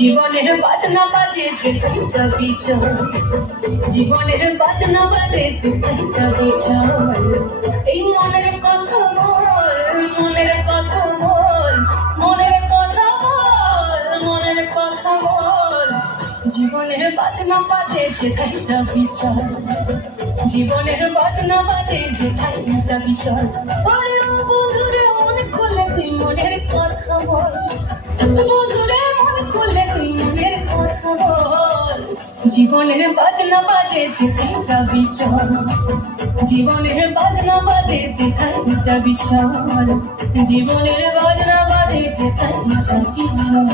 জীবনের বাজনা বাজে যেখানে যাবি চল, জীবনের বাজনা বাজে যেখানে যাবি চল। এই মনের কথা বল, মনের কথা বল, মনের কথা বল, মনের কথা বল। জীবনের বাজনা বাজে যেখানে যাবি চল, জীবনের বাজনা বাজে যেখানে যাবি চল। ওরে ও বন্ধুরে মন খুলে তুই মনের কথা বল, বন্ধুরে মন খুলে তুই মনের কথা বল। জীবনের বাজনা বাজে যেখানে যাবি চল, জীবনের বাজনা বাজে যেখানে যাবি চল, জীবনের বাজনা বাজে যেখানে যাবি চল।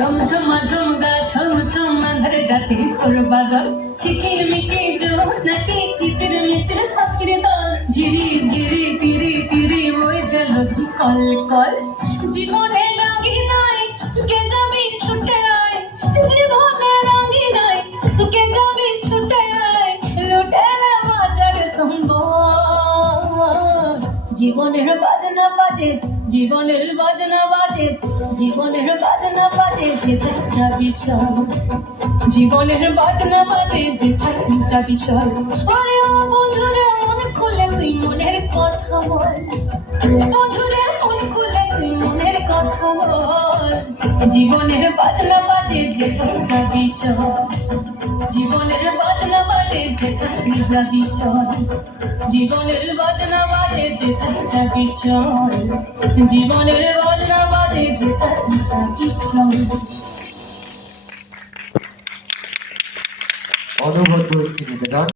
রমঝমা ঝমগা ঝমঝম আধারে রাতে বাদল, চিকির মিকি নাকি কিচির মিচির পাখির দল, ঝিরি ঝিরি তিরি তিরি ওই জল কল কল। জীবনে রাগি নাই কে যাবি ছুটে আয়, জীবনে রাগি নাই কে যাবি ছুটে আয়, লুটেলে বাজার সম্বল। জীবনের বাজনা বাজে, জীবনের বাজনা বাজে, জীবনের বাজনা বাজে যেখানে যাবি চল, জীবনের বাজনা বাজে যেখানে যাবি চল। ওরে ও বন্ধুরে মন খুলে তুই মনের কথা বল, বন্ধুরে মন খুলে তুই মনের কথা বল। জীবনের বাজনা বাজে যেখানে যাবি চল, জীবনের বাজনা বাজে যেখানে যাবি চল, জীবনের বাজনা বাজে যেখানে যাবি চল, জীবনের বাজনা বাজে যেখানে যাবি চল। অনবদ্য একটি নিবেদন।